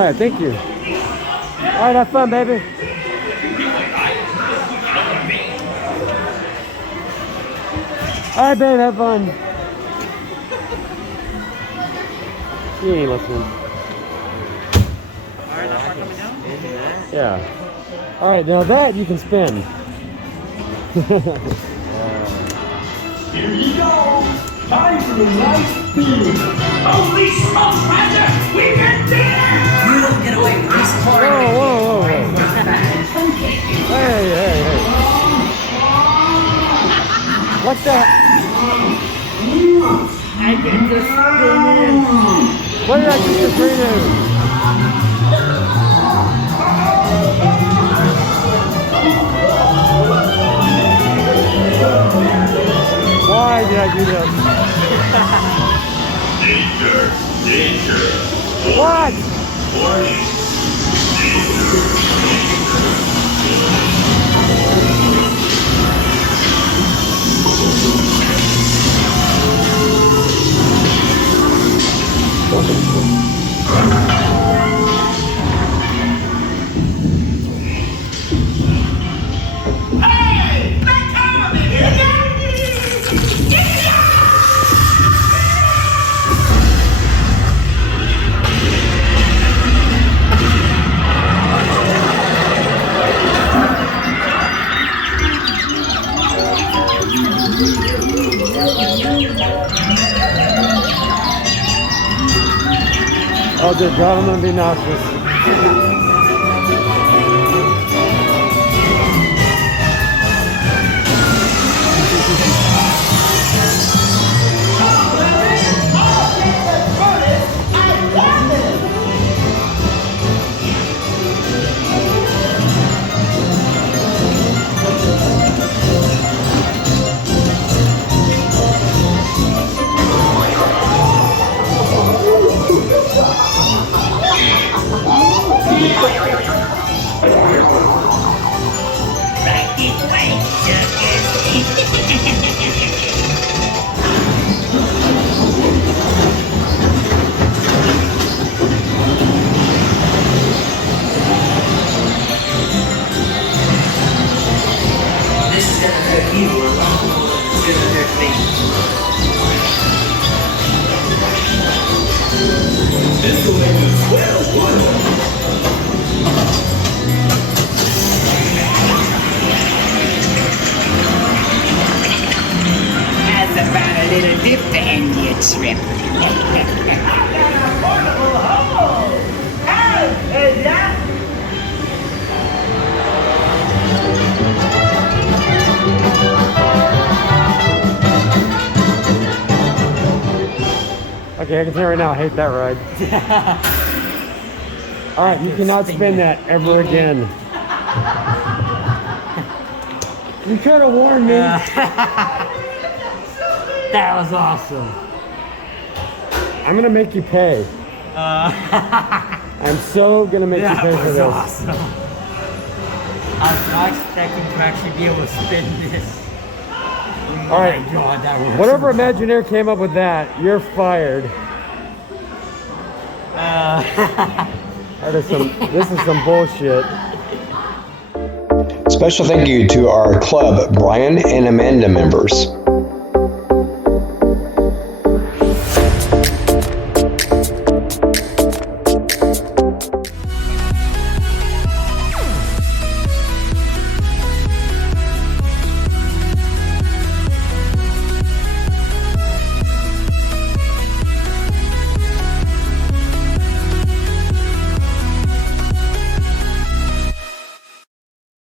Alright, thank you. Alright, have fun, baby. Alright, babe, have fun. You ain't listening. Alright, now we're coming down? Yeah. Alright, now that you can spin. Here you go! Time for the nice feeling! Holy smokes, Roger! We get there! You don't get away with this part. Whoa, whoa, whoa, whoa. Hey, hey, hey. What's that? I get to spin it. What did I just agree to? Why did I do this? Danger! Danger! What? Warning! Hey! Let come! Oh, dear God, I'm gonna be nauseous. This is gonna hurt you. It's gonna hurt me. This will make you sweat a while. How's about a little dip to end your trip? Okay, I can tell you right now, I hate that ride. Alright, you cannot spin that ever again. You could have warned me. That was awesome. I'm gonna make you pay. I'm so gonna make you pay for this. Awesome. I was not expecting to actually be able to spin this. All right, Oh my God, that was whatever Imagineer came up with that, you're fired. This is some bullshit. Special thank you to our club Brian and Amanda members.